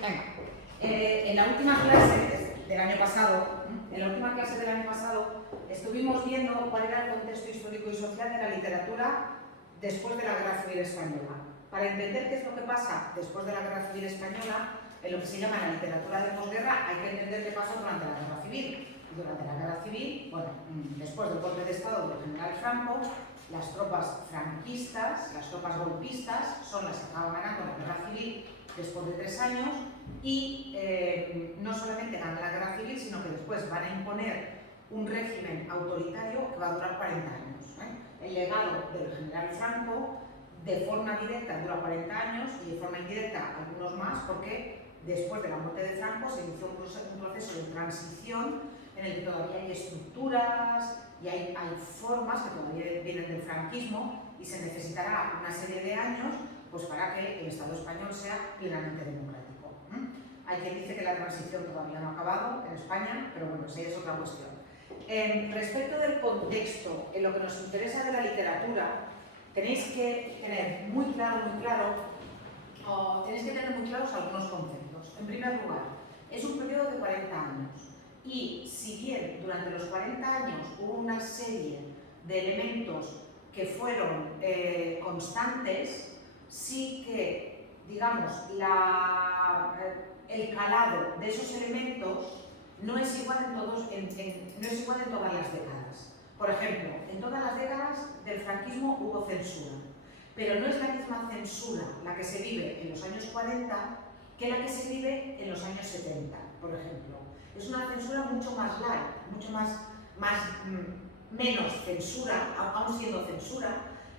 Venga. En la última clase del año pasado, estuvimos viendo cuál era el contexto histórico y social de la literatura después de la Guerra Civil Española. Para entender qué es lo que pasa después de la Guerra Civil Española, en lo que se llama la literatura de posguerra, hay que entender qué pasó durante la Guerra Civil. Durante la Guerra Civil, bueno, después del golpe de Estado del general Franco, las tropas franquistas, las tropas golpistas, son las que acaban ganando la Guerra Civil después de 3 años y no solamente ganan la Guerra Civil, sino que después van a imponer un régimen autoritario que va a durar 40 años. El legado del general Franco, de forma directa, dura 40 años y de forma indirecta algunos más, porque después de la muerte de Franco se inició un proceso de transición en el que todavía hay estructuras y hay formas que todavía vienen del franquismo y se necesitará una serie de años pues, para que el Estado español sea plenamente democrático. Hay quien dice que la transición todavía no ha acabado en España, pero bueno, esa es otra cuestión. Respecto del contexto, en lo que nos interesa de la literatura, tenéis que tener muy claros algunos conceptos. En primer lugar, es un periodo de 40 años y si bien durante los 40 años hubo una serie de elementos que fueron constantes, sí que, digamos, el calado de esos elementos no es igual en todas las décadas. Por ejemplo, en todas las décadas del franquismo hubo censura, pero no es la misma censura la que se vive en los años 40 que la que se vive en los años 70, por ejemplo. Es una censura mucho más light, mucho menos censura, aún siendo censura,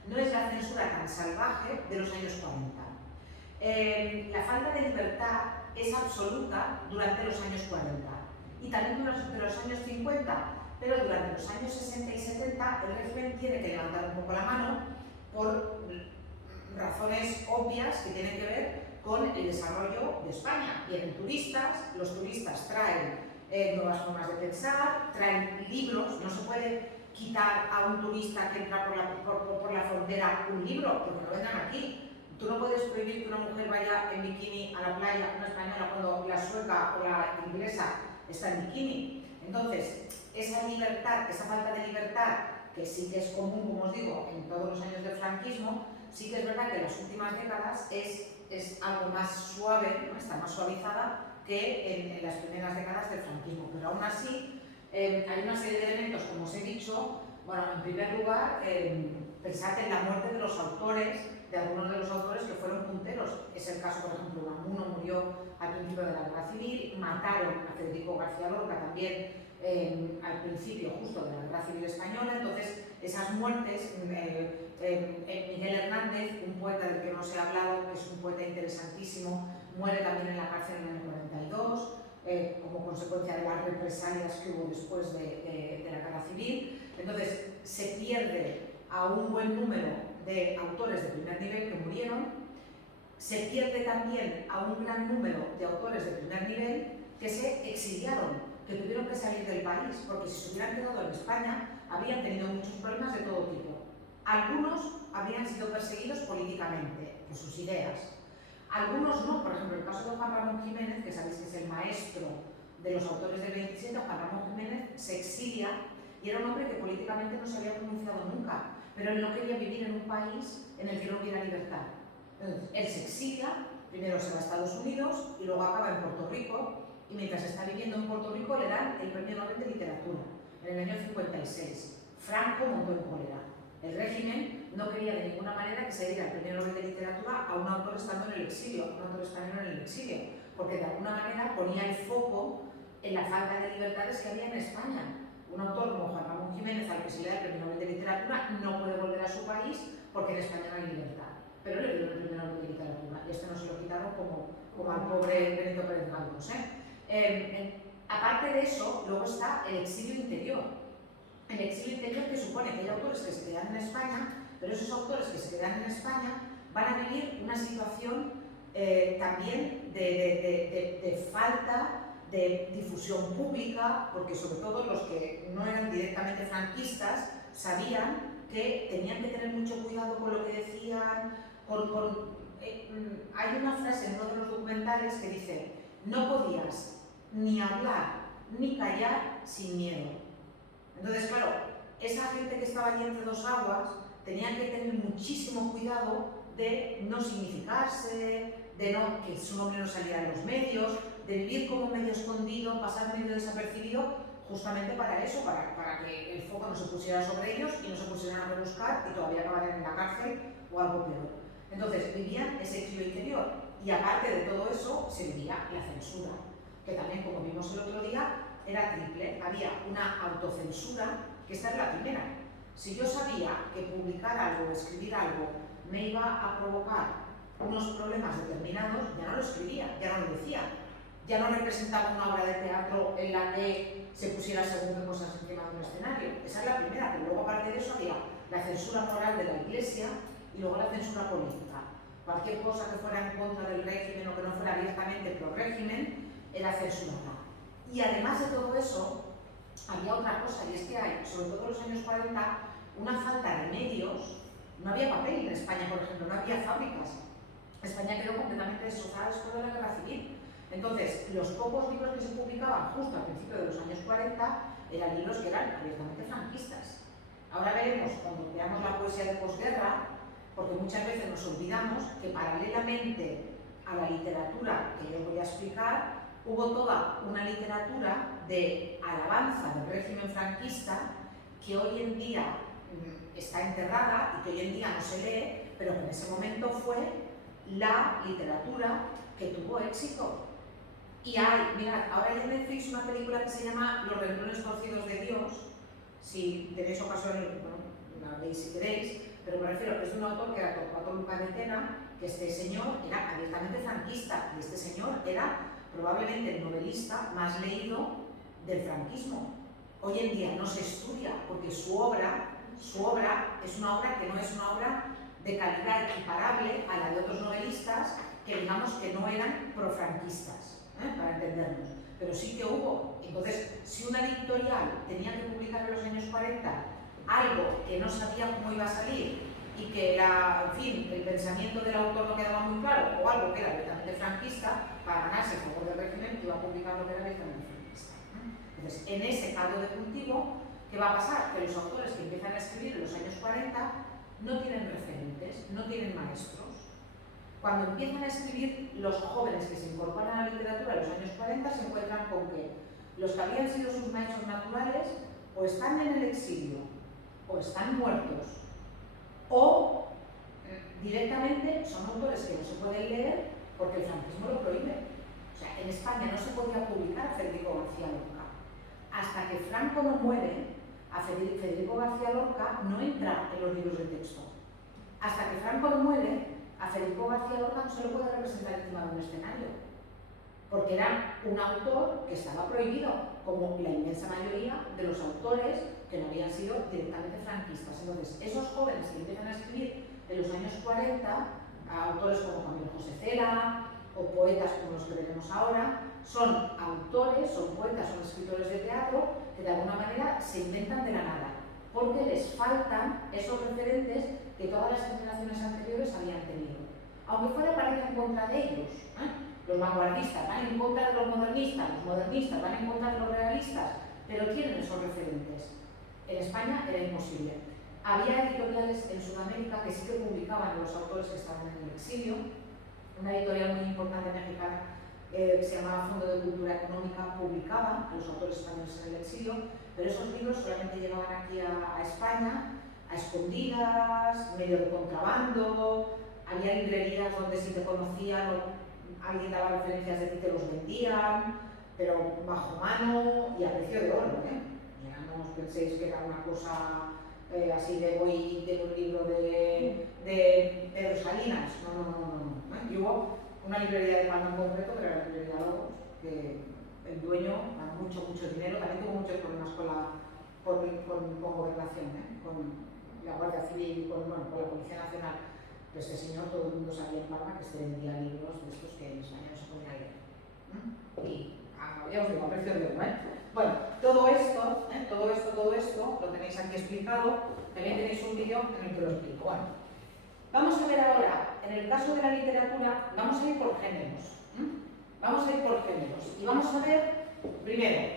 no es la censura tan salvaje de los años 40. La falta de libertad es absoluta durante los años 40 y también durante los años 50, pero durante los años 60 y 70 el régimen tiene que levantar un poco la mano por razones obvias que tienen que ver con el desarrollo de España. Vienen turistas, los turistas traen nuevas formas de pensar, traen libros, no se puede quitar a un turista que entra por la frontera un libro, porque lo vendan aquí. Tú no puedes prohibir que una mujer vaya en bikini a la playa, una española, cuando la sueca o la inglesa está en bikini. Entonces, esa libertad, esa falta de libertad, que sí que es común, como os digo, en todos los años del franquismo, sí que es verdad que en las últimas décadas es algo más suave, ¿no? Está más suavizada que en las primeras décadas del franquismo. Pero aún así, hay una serie de elementos, como os he dicho. Bueno, en primer lugar, pensad en la muerte de algunos de los autores que fueron punteros. Es el caso, por ejemplo, Unamuno murió al principio de la Guerra Civil, mataron a Federico García Lorca también al principio justo de la Guerra Civil Española. Entonces, esas muertes, Miguel Hernández, un poeta del que no os he hablado, que es un poeta interesantísimo, muere también en la cárcel en el año 42, como consecuencia de las represalias que hubo después de la Guerra Civil. Entonces, se pierde a un buen número de autores de primer nivel que murieron, se pierde también a un gran número de autores de primer nivel que se exiliaron, que tuvieron que salir del país, porque si se hubieran quedado en España habrían tenido muchos problemas de todo tipo. Algunos habrían sido perseguidos políticamente por sus ideas, algunos no. Por ejemplo, el caso de Juan Ramón Jiménez, que sabéis que es el maestro de los autores del 27, Juan Ramón Jiménez se exilia y era un hombre que políticamente no se había pronunciado nunca, pero él no quería vivir en un país en el que no hubiera libertad. Entonces, él se exilia, primero se va a Estados Unidos y luego acaba en Puerto Rico, y mientras está viviendo en Puerto Rico le dan el Premio Nobel de Literatura en el año 56. Franco montó en cólera. El régimen no quería de ninguna manera que se diera el Premio Nobel de Literatura a un autor estando en el exilio, a un autor español en el exilio, porque de alguna manera ponía el foco en la falta de libertades que había en España. Un autor como Juan Ramón Jiménez, al que se le da el Premio Nobel de Literatura, no puede volver a su país porque en España no hay libertad. Pero le dieron el Premio Nobel de Literatura y esto no se lo quitaron como al pobre Benito Pérez Galdós. Aparte de eso, luego está el exilio interior. El exilio interior, que supone que hay autores que se quedan en España, pero esos autores que se quedan en España van a vivir una situación también de falta de difusión pública, porque sobre todo los que no eran directamente franquistas sabían que tenían que tener mucho cuidado con lo que decían, hay una frase en uno de los documentales que dice: no podías ni hablar ni callar sin miedo. Entonces, claro, esa gente que estaba allí entre dos aguas tenía que tener muchísimo cuidado de no significarse, de que su nombre no saliera en los medios, de vivir como medio escondido, pasar medio desapercibido, justamente para eso, para que el foco no se pusiera sobre ellos y no se pusieran a rebuscar y todavía acabaran en la cárcel o algo peor. Entonces, vivían ese exilio interior y aparte de todo eso, se vivía la censura, que también, como vimos el otro día, era triple. Había una autocensura, que esta es la primera. Si yo sabía que publicar algo o escribir algo me iba a provocar unos problemas determinados, ya no lo escribía, ya no lo decía, ya no representaba una obra de teatro en la que se pusiera según qué cosas encima de un escenario. Esa es la primera, pero luego aparte de eso había la censura moral de la Iglesia y luego la censura política. Cualquier cosa que fuera en contra del régimen o que no fuera abiertamente pro-régimen era censurada. Y además de todo eso, había otra cosa, y es que hay, sobre todo en los años 40, una falta de medios. No había papel en España, por ejemplo, no había fábricas. España quedó completamente destrozada después de la Guerra Civil. Entonces, los pocos libros que se publicaban justo al principio de los años 40 eran libros que eran abiertamente franquistas. Ahora veremos, cuando veamos la poesía de posguerra, porque muchas veces nos olvidamos que paralelamente a la literatura que yo os voy a explicar, hubo toda una literatura de alabanza del régimen franquista que hoy en día está enterrada y que hoy en día no se lee, pero que en ese momento fue la literatura que tuvo éxito. Y hay, mirad, ahora hay en Netflix una película que se llama Los renglones torcidos de Dios. Si tenéis ocasión, bueno, la veis si queréis, pero me refiero, es de un autor que era Torcuato Luca de Tena, que este señor era abiertamente franquista y este señor era probablemente el novelista más leído del franquismo. Hoy en día no se estudia porque su obra es una obra que no es una obra de calidad equiparable a la de otros novelistas que digamos que no eran profranquistas, para entendernos, pero sí que hubo. Entonces, si una editorial tenía que publicar en los años 40 algo que no sabía cómo iba a salir y que era, en fin, el pensamiento del autor no quedaba muy claro, o algo que era abiertamente franquista, para ganarse el favor del régimen iba a publicar lo que era abiertamente franquista. Entonces, en ese caldo de cultivo, ¿qué va a pasar? Que los autores que empiezan a escribir en los años 40 no tienen referentes, no tienen maestros. Cuando empiezan a escribir, los jóvenes que se incorporan a la literatura en los años 40 se encuentran con que los que habían sido sus maestros naturales o están en el exilio, o están muertos, o directamente son autores que no se pueden leer porque el franquismo lo prohíbe. O sea, en España no se podía publicar a Federico García Lorca. Hasta que Franco no muere, a Federico García Lorca no entra en los libros de texto. Hasta que Franco no muere, a Federico García Lorca no se lo puede representar encima de un escenario, porque era un autor que estaba prohibido, como la inmensa mayoría de los autores que no habían sido directamente franquistas. Entonces, esos jóvenes que empiezan a escribir en los años 40, autores como Camilo José Cela, o poetas como los que veremos ahora, son autores, son poetas, son escritores de teatro que de alguna manera se inventan de la nada, porque les faltan esos referentes que todas las generaciones anteriores habían tenido. Aunque fuera para ir en contra de ellos, los vanguardistas van en contra de los modernistas van en contra de los realistas, pero tienen esos referentes. En España era imposible. Había editoriales en Sudamérica que sí que publicaban a los autores que estaban en el exilio. Una editorial muy importante mexicana que se llamaba Fondo de Cultura Económica publicaba a los autores españoles en el exilio, pero esos libros solamente llegaban aquí a España a escondidas, medio de contrabando. Había librerías donde si te conocían o alguien daba referencias de ti te los vendían, pero bajo mano y a precio de oro, Ya no os penséis que era una cosa así de voy de un libro de Pedro Salinas, no. Y hubo una librería de Palma en concreto, que era la librería Lobos, que el dueño ganó mucho dinero, también tuvo muchos problemas con gobernación, con la Guardia Civil, con la Policía Nacional. Pero este señor, todo el mundo sabía en Palma que se vendía libros de estos que en España no se podían leer. Y ya os digo, a precio de oro, Bueno, todo esto lo tenéis aquí explicado. También tenéis un vídeo en el que lo explico. Bueno, vamos a ver ahora en el caso de la literatura vamos a ir por géneros. Vamos a ir por géneros y vamos a ver, primero,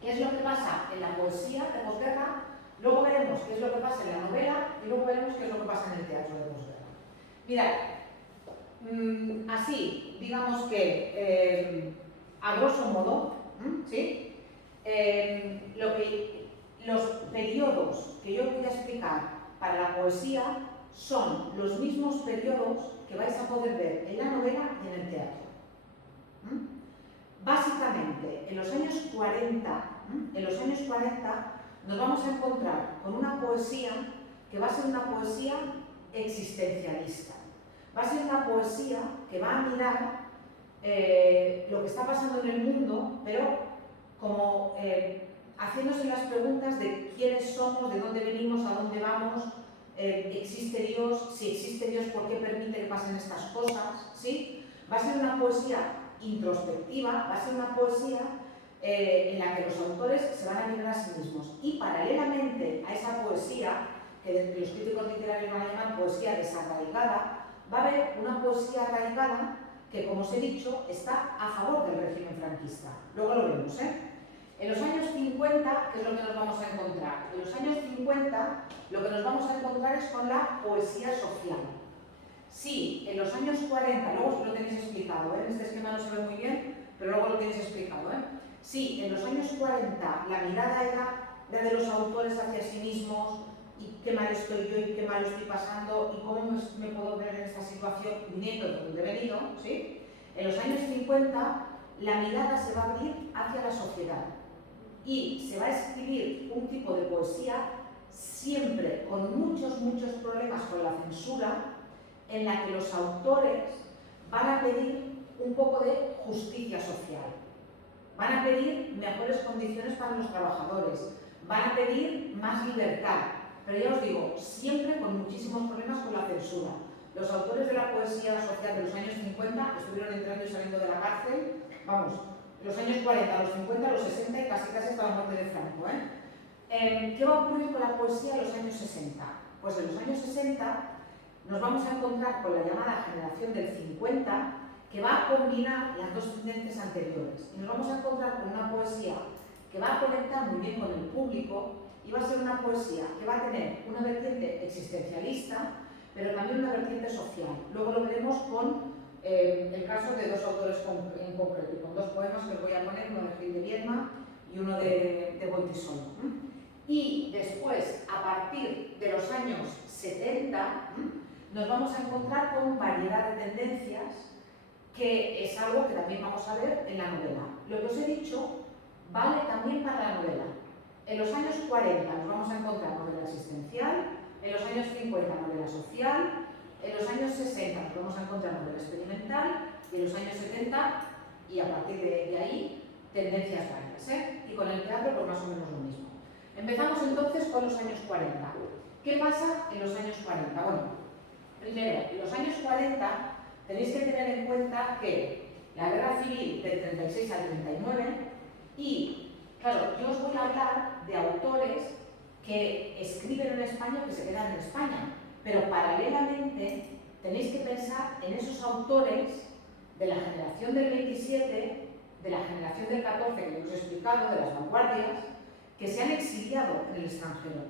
qué es lo que pasa en la poesía de posguerra, luego veremos qué es lo que pasa en la novela y luego veremos qué es lo que pasa en el teatro de posguerra. Mirad, así, digamos que, a grosso modo, ¿sí? Los periodos que yo voy a explicar para la poesía son los mismos periodos que vais a poder ver en la novela y en el teatro. Básicamente, en los años 40, nos vamos a encontrar con una poesía que va a ser una poesía existencialista. Va a ser una poesía que va a mirar lo que está pasando en el mundo, pero como haciéndose las preguntas de quiénes somos, de dónde venimos, a dónde vamos, existe Dios, si existe Dios, ¿por qué permite que pasen estas cosas? ¿Sí? Va a ser una poesía introspectiva, va a ser una poesía en la que los autores se van a mirar a sí mismos. Y paralelamente a esa poesía, que los críticos literarios van a llamar poesía desarraigada, va a haber una poesía arraigada que, como os he dicho, está a favor del régimen franquista. Luego lo vemos, ¿eh? En los años 50, ¿qué es lo que nos vamos a encontrar? En los años 50 lo que nos vamos a encontrar es con la poesía social. Sí, en los años 40, luego lo tenéis explicado, ¿eh? En este esquema no se ve muy bien, pero luego lo tenéis explicado, ¿eh? Sí, en los años 40 la mirada era la de los autores hacia sí mismos, y qué mal estoy yo y qué mal estoy pasando y cómo me puedo ver en esta situación viniendo de donde he venido, ¿sí? En los años 50 la mirada se va a abrir hacia la sociedad y se va a escribir un tipo de poesía siempre con muchos problemas con la censura, en la que los autores van a pedir un poco de justicia social, van a pedir mejores condiciones para los trabajadores, van a pedir más libertad. Pero ya os digo, siempre con muchísimos problemas con la censura. Los autores de la poesía social de los años 50 estuvieron entrando y saliendo de la cárcel, vamos, los años 40, los 50, los 60 y casi hasta la muerte de Franco, ¿eh? ¿Qué va a ocurrir con la poesía en los años 60? Pues en los años 60 nos vamos a encontrar con la llamada generación del 50, que va a combinar las dos tendencias anteriores. Y nos vamos a encontrar con una poesía que va a conectar muy bien con el público, y va a ser una poesía que va a tener una vertiente existencialista, pero también una vertiente social. Luego lo veremos con el caso de dos autores en concreto, y con dos poemas que os voy a poner, uno de Gil de Viedma y uno de Goytisolo. Y después, a partir de los años 70, nos vamos a encontrar con variedad de tendencias, que es algo que también vamos a ver en la novela. Lo que os he dicho vale también para la novela. En los años 40 nos vamos a encontrar novela existencial, en los años 50 novela social, en los años 60 nos vamos a encontrar novela experimental, y en los años 70, y a partir de ahí, tendencias varias, ¿eh? Y con el teatro pues más o menos lo mismo. Empezamos entonces con los años 40. ¿Qué pasa en los años 40? Bueno, primero, en los años 40 tenéis que tener en cuenta que la guerra civil del 36 al 39 y, claro, yo os voy a hablar de autores que escriben en España o que se quedan en España, pero paralelamente tenéis que pensar en esos autores de la generación del 27, de la generación del 14 que os he explicado, de las vanguardias, que se han exiliado en el extranjero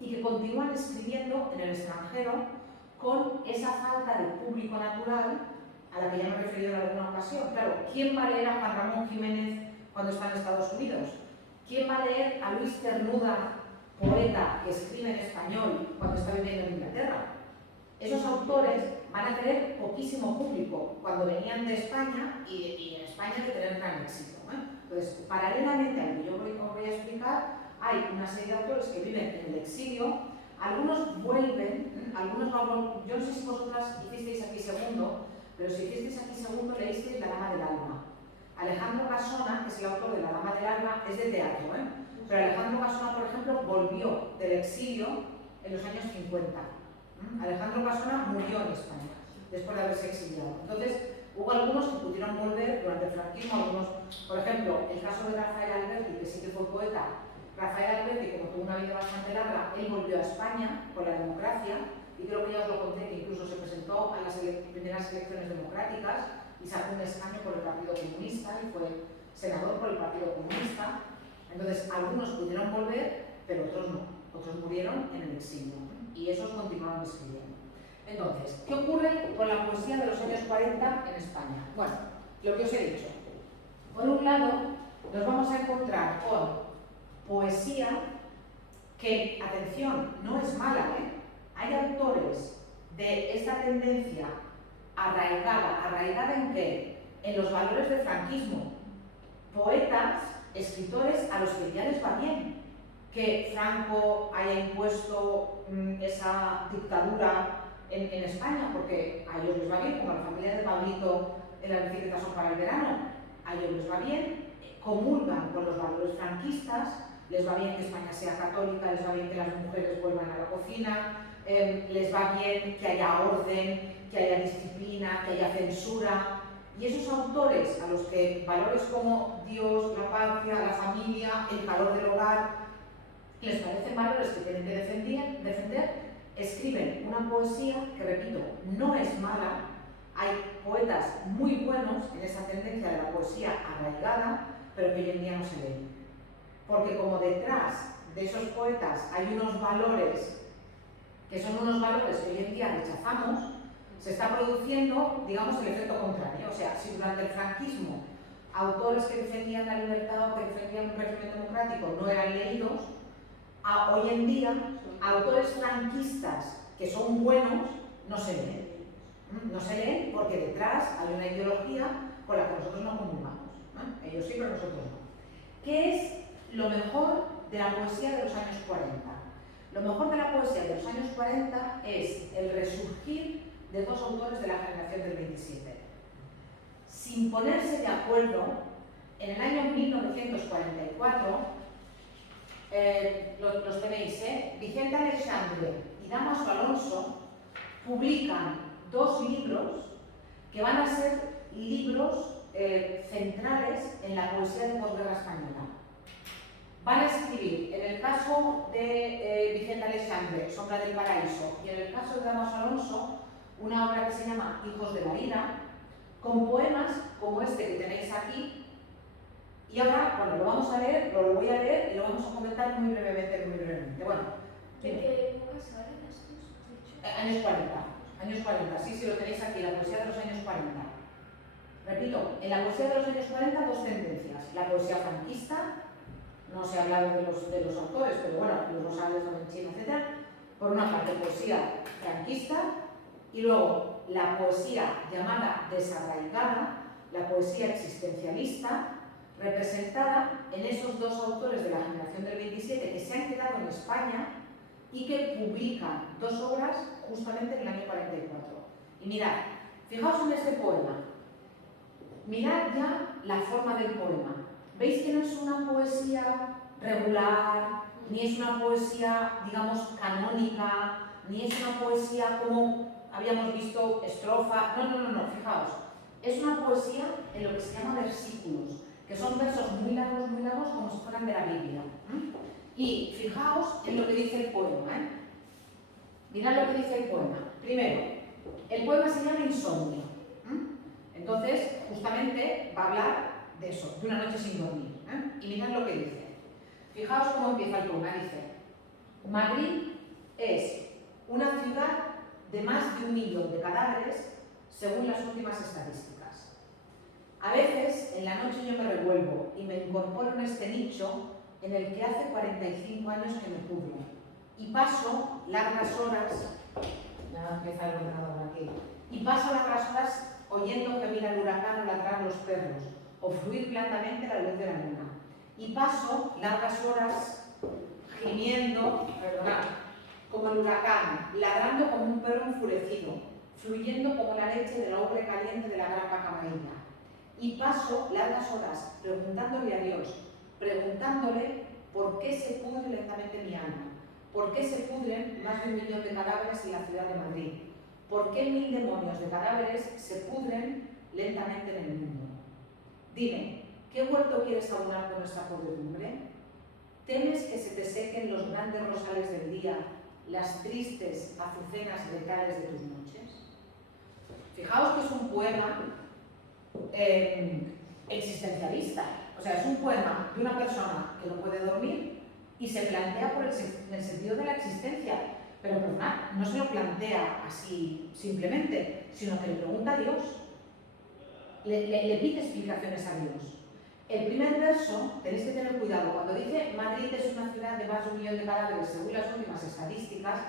y que continúan escribiendo en el extranjero con esa falta de público natural a la que ya me he referido en alguna ocasión. Claro, ¿quién va a leer a Juan Ramón Jiménez cuando está en Estados Unidos? ¿Quién va a leer a Luis Cernuda, poeta que escribe en español, cuando está viviendo en Inglaterra? Esos autores van a tener poquísimo público cuando venían de España y en España de tener gran éxito, ¿eh? Entonces, paralelamente a lo que yo os voy a explicar, hay una serie de autores que viven en el exilio, algunos vuelven, algunos no. Yo no sé si vosotras hicisteis aquí segundo, pero si hicisteis aquí segundo leísteis La Dama del Alba. Alejandro Casona, que es el autor de La Dama del Alba, es de teatro, ¿eh? Pero Alejandro Casona, por ejemplo, volvió del exilio en los años 50. Alejandro Casona murió en España, después de haberse exiliado. Entonces, hubo algunos que pudieron volver durante el franquismo, algunos, por ejemplo, el caso de Rafael Alberti, que sí que fue poeta. Rafael Alberti, como tuvo una vida bastante larga, él volvió a España con la democracia y y creo que ya os lo conté, que incluso se presentó a las primeras elecciones democráticas y sacó un escaño por el Partido Comunista y fue senador por el Partido Comunista. Entonces, algunos pudieron volver, pero otros no. Otros murieron en el exilio y esos continuaron escribiendo. Entonces, ¿qué ocurre con la poesía de los años 40 en España? Bueno, lo que os he dicho. Por un lado, nos vamos a encontrar con poesía que, atención, no es mala, ¿eh? Hay autores de esta tendencia arraigada. ¿Arraigada en qué? En los valores del franquismo. Poetas, escritores a los que ya les va bien. Que Franco haya impuesto esa dictadura en España, porque a ellos les va bien, como a la familia de Pablito en las bicicletas son para el verano, a ellos les va bien, comulgan con los valores franquistas, les va bien que España sea católica, les va bien que las mujeres vuelvan a la cocina, les va bien que haya orden, que haya disciplina, que haya censura. Y esos autores a los que valores como Dios, la patria, la familia, el calor del hogar, les parecen valores que tienen que defender, escriben una poesía que, repito, no es mala. Hay poetas muy buenos en esa tendencia de la poesía arraigada, pero que hoy en día no se leen. Porque como detrás de esos poetas hay unos valores que son unos valores que hoy en día rechazamos, se está produciendo, digamos, el efecto contrario. O sea, si durante el franquismo autores que defendían la libertad o que defendían un régimen democrático no eran leídos, hoy en día autores franquistas que son buenos no se leen. No se leen porque detrás hay una ideología con la que nosotros no comulgamos. Ellos sí, pero nosotros no. ¿Qué es lo mejor de la poesía de los años 40? Lo mejor de la poesía de los años 40 es el resurgir de dos autores de la generación del 27. Sin ponerse de acuerdo, en el año 1944, los tenéis, Vicente Aleixandre y Dámaso Alonso publican dos libros que van a ser libros centrales en la poesía de posguerra española. Van a escribir, en el caso de Vicente Aleixandre, Sombra del Paraíso, y en el caso de Dámaso Alonso, una obra que se llama Hijos de la Ira, con poemas como este que tenéis aquí. Y ahora, bueno, lo vamos a leer, lo voy a leer y lo vamos a comentar muy brevemente. Bueno, ¿De qué época salen estos? Años 40, años 40, sí, lo tenéis aquí, la poesía de los años 40. Repito, en la poesía de los años 40 dos tendencias, la poesía franquista, no se ha hablado de los autores, pero bueno, los Rosales, Domenchina, etc. Por una parte, poesía franquista, y luego la poesía llamada desarraigada, la poesía existencialista, representada en esos dos autores de la generación del 27 que se han quedado en España y que publican dos obras justamente en el año 44. Y mirad, fijaos en este poema, mirad ya la forma del poema. ¿Veis que no es una poesía regular, ni es una poesía, digamos, canónica, ni es una poesía como habíamos visto, estrofa? No, fijaos. Es una poesía en lo que se llama versículos, que son versos muy largos, como si fueran de la Biblia. Y fijaos en lo que dice el poema. Mirad lo que dice el poema. Primero, el poema se llama Insomnio. Entonces, justamente va a hablar de eso, de una noche sin dormir. Y mirad lo que dice. Fijaos cómo empieza el poema. Dice: Madrid es una ciudad de más de 1 millón de cadáveres, según las últimas estadísticas. A veces, en la noche yo me revuelvo y me incorporo en este nicho en el que hace 45 años que me pudro. Y paso largas horas, ya empieza el ordenador aquí, y paso largas horas oyendo gemir al huracán o ladrar los perros, o fluir blandamente la luz de la luna. Y paso largas horas gimiendo, como el huracán, ladrando como un perro enfurecido, fluyendo como la leche de la ubre caliente de la gran vaca amarilla. Y paso largas horas preguntándole a Dios, preguntándole por qué se pudre lentamente mi alma, por qué se pudren más de 1 millón de cadáveres en la ciudad de Madrid, por qué 1000 demonios de cadáveres se pudren lentamente en el mundo. Dime, ¿qué huerto quieres abonar con esta podredumbre? ¿Temes que se te sequen los grandes rosales del día las tristes azucenas grecales de tus noches. Fijaos que es un poema existencialista, o sea, es un poema de una persona que no puede dormir y se plantea por el sentido de la existencia, pero perdonad, no se lo plantea así simplemente, sino que le pregunta a Dios, le pide explicaciones a Dios. El primer verso, tenéis que tener cuidado, cuando dice Madrid es una ciudad de más de 1 millón de cadáveres según las últimas estadísticas,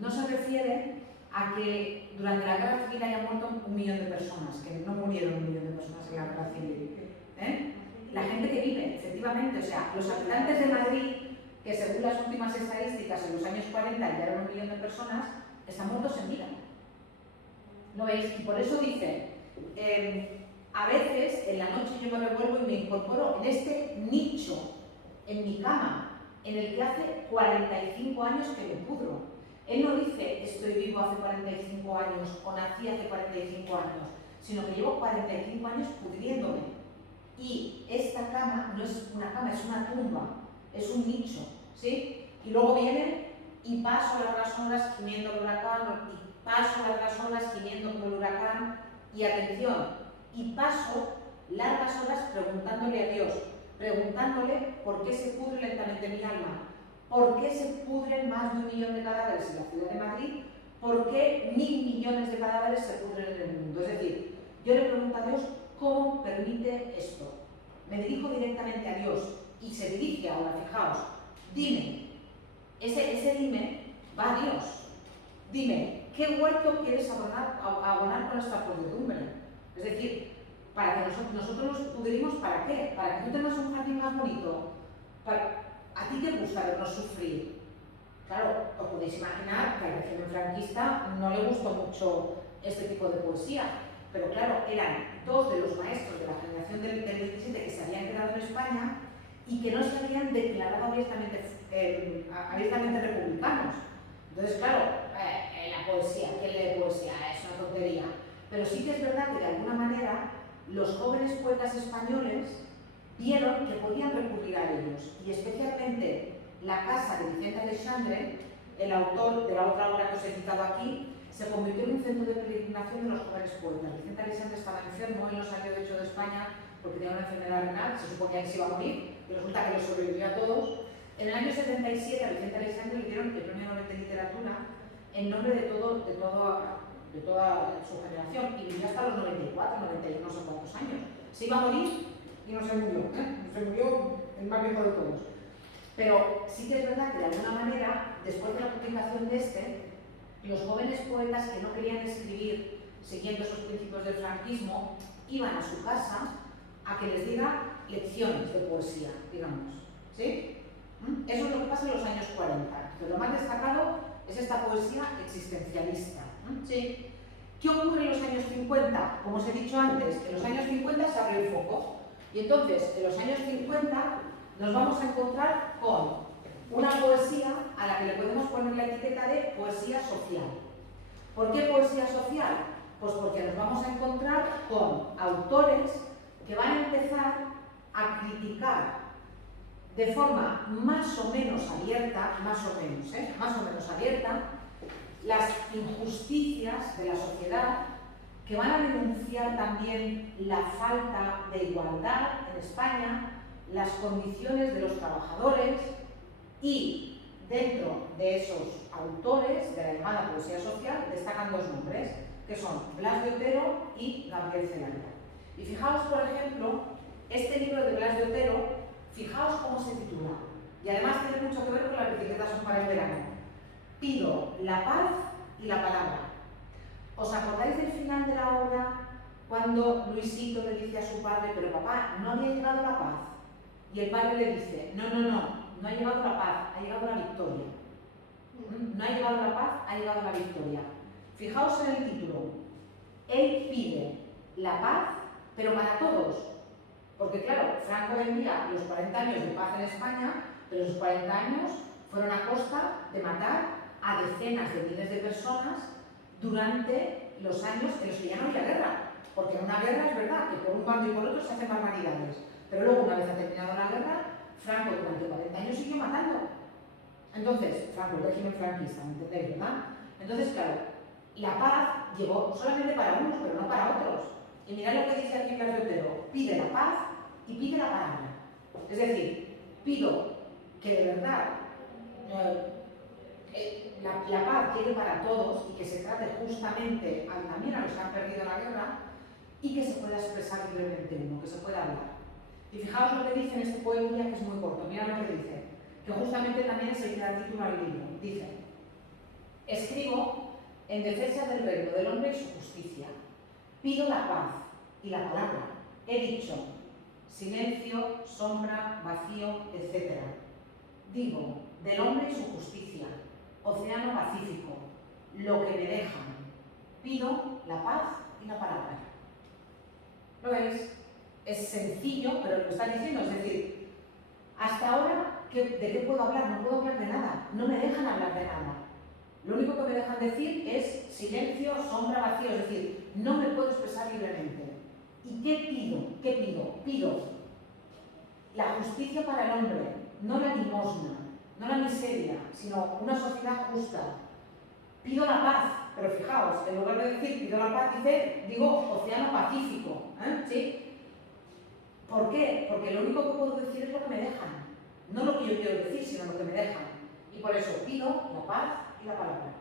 no se refiere a que durante la guerra civil haya muerto 1 millón de personas, que no murieron 1 millón de personas en la guerra civil. La gente que vive, efectivamente, o sea, los habitantes de Madrid, que según las últimas estadísticas en los años 40 ya eran 1 millón de personas, están muertos en vida. ¿Lo veis? Y por eso dice, a veces en la noche yo me revuelvo y me incorporo en este nicho, en mi cama, en el que hace 45 años que me pudro. Él no dice estoy vivo hace 45 años o nací hace 45 años, sino que llevo 45 años pudriéndome. Y esta cama no es una cama, es una tumba, es un nicho, ¿sí? Y luego viene y paso largas horas gimiendo el huracán, y paso largas horas gimiendo con el huracán, y atención, y paso largas horas preguntándole a Dios, preguntándole por qué se pudre lentamente mi alma, por qué se pudren más de 1 millón de cadáveres en la ciudad de Madrid, por qué 1000 millones de cadáveres se pudren en el mundo. Es decir, yo le pregunto a Dios cómo permite esto. Me dirijo directamente a Dios y se dirige ahora, fijaos, dime, ese dime va a Dios, dime, ¿qué huerto quieres abonar con esta podredumbre? Es decir, para que nosotros nos pudrimos, ¿para qué? Para que tú tengas un jardín más bonito. ¿A ti te gusta vernos sufrir? Claro, os podéis imaginar que al régimen franquista no le gustó mucho este tipo de poesía, pero claro, eran 2 de los maestros de la generación del 27 que se habían quedado en España y que no se habían declarado abiertamente republicanos. Entonces, claro, la poesía, ¿quién lee poesía? Es una tontería. Pero sí que es verdad que de alguna manera los jóvenes poetas españoles vieron que podían recurrir a ellos, y especialmente La casa de Vicente Aleixandre, el autor de la otra obra que os he citado aquí, se convirtió en un centro de peregrinación de los jóvenes poetas. Vicente Aleixandre estaba enfermo, él no salió de hecho de España porque tenía una enfermedad renal, se suponía que se iba a morir, y resulta que lo sobrevivió a todos. En el año 77 a Vicente Aleixandre le dieron el Premio Nobel de Literatura en nombre de toda su generación, y vivió hasta los 94, 91, no sé cuántos años. Se iba a morir y no se murió, se murió el más viejo de todos. Pero sí que es verdad que de alguna manera, después de la publicación de los jóvenes poetas que no querían escribir siguiendo esos principios del franquismo, iban a su casa a que les diera lecciones de poesía, digamos. ¿Sí? Eso es lo que pasa en los años 40. Pero lo más destacado es esta poesía existencialista. ¿Sí? ¿Qué ocurre en los años 50? Como os he dicho antes, en los años 50 se abre el foco. Y entonces, en los años 50 nos vamos a encontrar con una poesía a la que le podemos poner la etiqueta de poesía social. ¿Por qué poesía social? Pues porque nos vamos a encontrar con autores que van a empezar a criticar de forma más o menos abierta, más o menos abierta, las injusticias de la sociedad, que van a denunciar también la falta de igualdad en España, las condiciones de los trabajadores, y dentro de esos autores de la llamada poesía social destacan 2 nombres, que son Blas de Otero y Gabriel Celaya. Y fijaos, por ejemplo, este libro de Blas de Otero, fijaos cómo se titula, y además tiene mucho que ver con las bicicletas son para el verano. Pido la paz y la palabra. ¿Os acordáis del final de la obra cuando Luisito le dice a su padre, pero papá, no había llegado la paz? Y el padre le dice, no ha llegado la paz, ha llegado la victoria. No ha llegado la paz, ha llegado la victoria. Fijaos en el título. Él pide la paz, pero para todos. Porque claro, Franco vendía los 40 años de paz en España, pero esos 40 años fueron a costa de matar a decenas de miles de personas durante los años en los que ya no había guerra. Porque en una guerra es verdad que por un bando y por otro se hacen barbaridades. Pero luego, una vez ha terminado la guerra, Franco durante 40 años siguió matando. Entonces, Franco, el régimen franquista, ¿me entendéis, verdad? Entonces, claro, la paz llegó solamente para unos, pero no para otros. Y mirad lo que dice aquí Blas de Otero: pide la paz y pide la palabra. Es decir, pido que de verdad la paz llegue para todos y que se trate justamente también a los que han perdido la guerra y que se pueda expresar libremente uno, que se pueda hablar. Y fijaos lo que dice en este poema, que es muy corto, mirad lo que dice, que justamente también es el que da título al libro. Dice: escribo en defensa del reino del hombre y su justicia. Pido la paz y la palabra. He dicho silencio, sombra, vacío, etc. Digo del hombre y su justicia, océano pacífico, lo que me dejan. Pido la paz y la palabra. ¿Lo veis? Es sencillo, pero lo está diciendo. Es decir, hasta ahora, ¿de qué puedo hablar? No puedo hablar de nada. No me dejan hablar de nada. Lo único que me dejan decir es silencio, sombra, vacío. Es decir, no me puedo expresar libremente. ¿Y qué pido? ¿Qué pido? Pido la justicia para el hombre, no la limosna, no la miseria, sino una sociedad justa. Pido la paz, pero fijaos, en lugar de decir pido la paz, digo océano pacífico. ¿Sí? ¿Por qué? Porque lo único que puedo decir es lo que me dejan. No lo que yo quiero decir, sino lo que me dejan. Y por eso pido la paz y la palabra.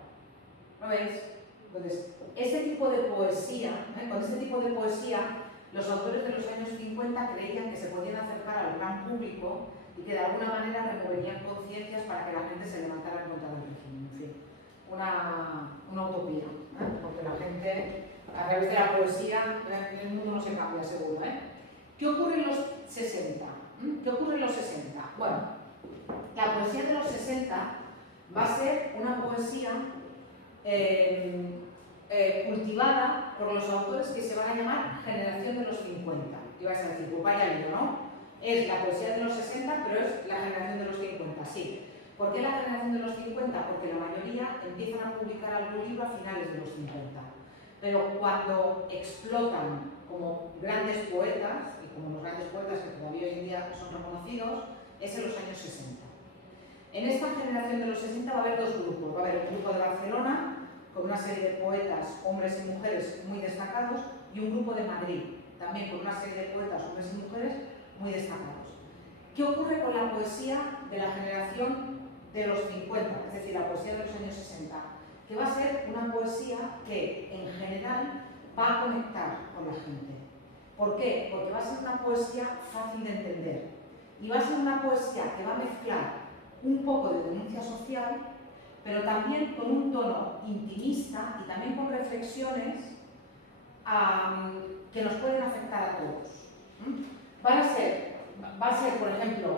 ¿Lo veis? Entonces, este tipo de poesía, con este tipo de poesía, los autores de los años 50 creían que se podían acercar al gran público y que de alguna manera removerían conciencias para que la gente se levantara contra el régimen. En fin, una utopía, porque la gente, a través de la poesía, el mundo no se cambia, seguro. ¿Qué ocurre en los 60? ¿Qué ocurre en los 60? Bueno, la poesía de los 60 va a ser una poesía cultivada por los autores que se van a llamar generación de los 50. Y vais a decir, pues vaya lío, ¿no? Es la poesía de los 60, pero es la generación de los 50, sí. ¿Por qué la generación de los 50? Porque la mayoría empiezan a publicar algún libro a finales de los 50. Pero cuando explotan como grandes poetas, y como los grandes poetas que todavía hoy en día son reconocidos, es en los años 60. En esta generación de los 60 va a haber dos grupos. Va a haber un grupo de Barcelona, con una serie de poetas, hombres y mujeres muy destacados, y un grupo de Madrid, también con una serie de poetas, hombres y mujeres muy destacados. ¿Qué ocurre con la poesía de la generación de los 50, es decir, la poesía de los años 60? Que va a ser una poesía que, en general, va a conectar con la gente. ¿Por qué? Porque va a ser una poesía fácil de entender. Y va a ser una poesía que va a mezclar un poco de denuncia social, pero también con un tono intimista y también con reflexiones que nos pueden afectar a todos. Va a ser, por ejemplo,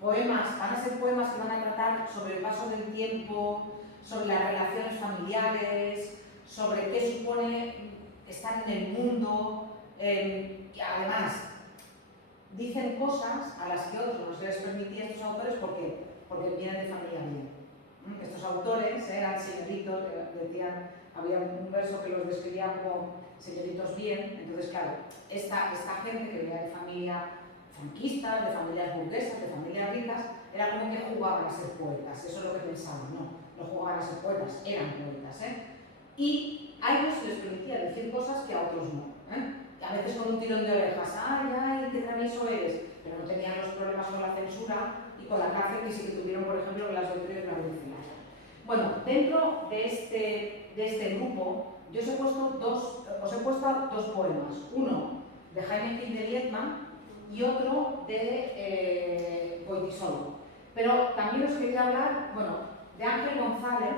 van a ser poemas que van a tratar sobre el paso del tiempo, sobre las relaciones familiares, sobre qué supone estar en el mundo, y además dicen cosas a las que otros no se les permitía a estos autores porque vienen de familia bien. Estos autores eran señoritos, decían, había un verso que los describía como señoritos bien. Entonces, claro, esta gente que venía de familia franquistas, de familias burguesas, de familias ricas, era como que jugaban a ser poetas. Eso es lo que pensaban, no jugaban a ser poetas, eran poetas. Y a ellos se les permitía decir cosas que a otros no. A veces con un tirón de orejas, ay, qué travieso eres, pero no tenían los problemas con la censura y con la cárcel que sí que tuvieron, por ejemplo, en las doctrinas de la Revolución. Bueno, dentro de este grupo, yo os he puesto dos poemas. Uno de Jaime Gil de Liedma y otro de Goytisolo. Pero también os quería hablar, de Ángel González,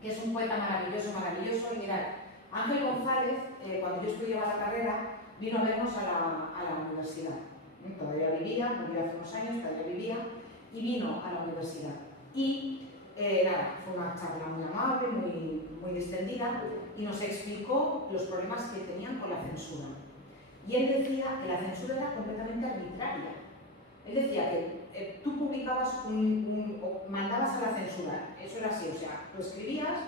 que es un poeta maravilloso, y mirad, Ángel González, cuando yo estudiaba la carrera, vino a vernos a la universidad. Todavía vivía, murió hace unos años, todavía vivía, y vino a la universidad. Y fue una charla muy amable, muy distendida, y nos explicó los problemas que tenían con la censura. Y él decía que la censura era completamente arbitraria. Él decía que tú publicabas o mandabas a la censura, eso era así, o sea, tú escribías,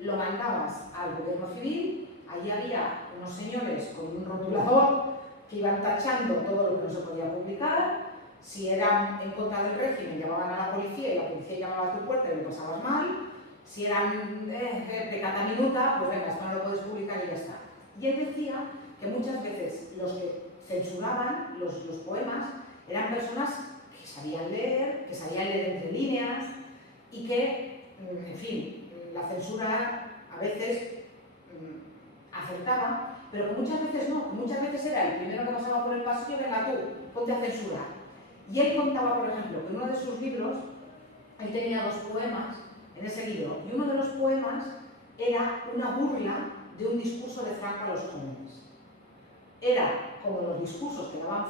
lo mandabas al gobierno civil, allí había unos señores con un rotulador que iban tachando todo lo que no se podía publicar, Si eran en contra del régimen, llamaban a la policía y la policía llamaba a tu puerta y lo pasabas mal. Si eran de cada minuta, pues venga, esto no lo puedes publicar y ya está. Y él decía que muchas veces los que censuraban los poemas eran personas que sabían leer entre líneas y que, en fin, la censura a veces acertaba, pero que muchas veces no, que muchas veces era el primero que pasaba por el pasillo, venga tú, ponte a censurar. Y él contaba, por ejemplo, que en uno de sus libros, él tenía 2 poemas en ese libro, y uno de los poemas era una burla de un discurso de Franco a los jóvenes. Era como los discursos que daba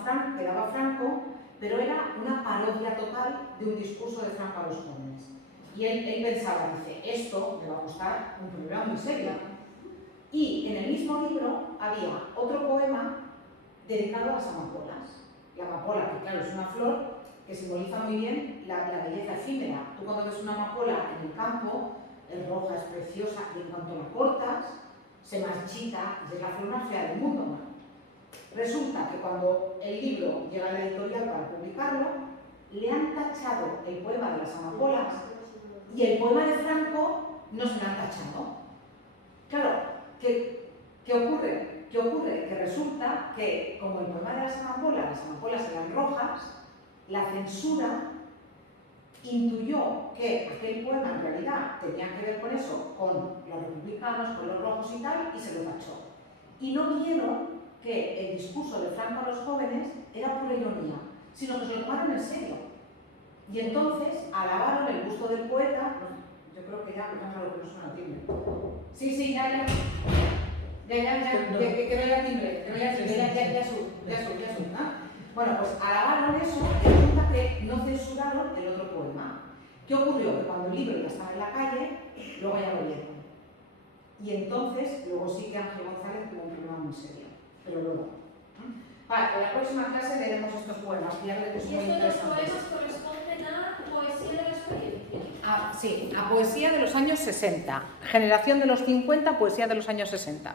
Franco, pero era una parodia total de un discurso de Franco a los jóvenes. Y él pensaba, dice, esto me va a costar un problema muy serio. Y en el mismo libro había otro poema dedicado a las amapolas. La amapola, que claro, es una flor que simboliza muy bien la belleza efímera. Tú cuando ves una amapola en el campo, es roja, es preciosa, y en cuanto la cortas, se marchita y es la flor más fea del mundo, ¿no? Resulta que cuando el libro llega a la editorial para publicarlo, le han tachado el poema de las amapolas y el poema de Franco no se le han tachado. Claro, ¿qué ocurre? Que resulta que, como el poema de las amapolas eran rojas, la censura intuyó que aquel poema en realidad tenía que ver con eso, con los republicanos, con los rojos y tal, y se lo tachó. Y no vieron que el discurso de Franco a los jóvenes era pura ironía, sino que se lo tomaron en serio. Y entonces alabaron el gusto del poeta. Yo creo que ya, por ejemplo, lo que no suena timbre. Sí, ya. Que no haya timbre, ya sube. Bueno, pues alabaron eso y resulta que no censuraron el otro poema. ¿Qué ocurrió? Que cuando el libro ya estaba en la calle, luego ya lo vieron. Y entonces, luego sí que Ángel González tuvo un problema muy serio. Pero luego. Vale, en la próxima clase leeremos estos poemas. ¿Y estos 2 poemas corresponden a poesía de la experiencia? Sí, a poesía de los años 60. Generación de los 50, poesía de los años 60.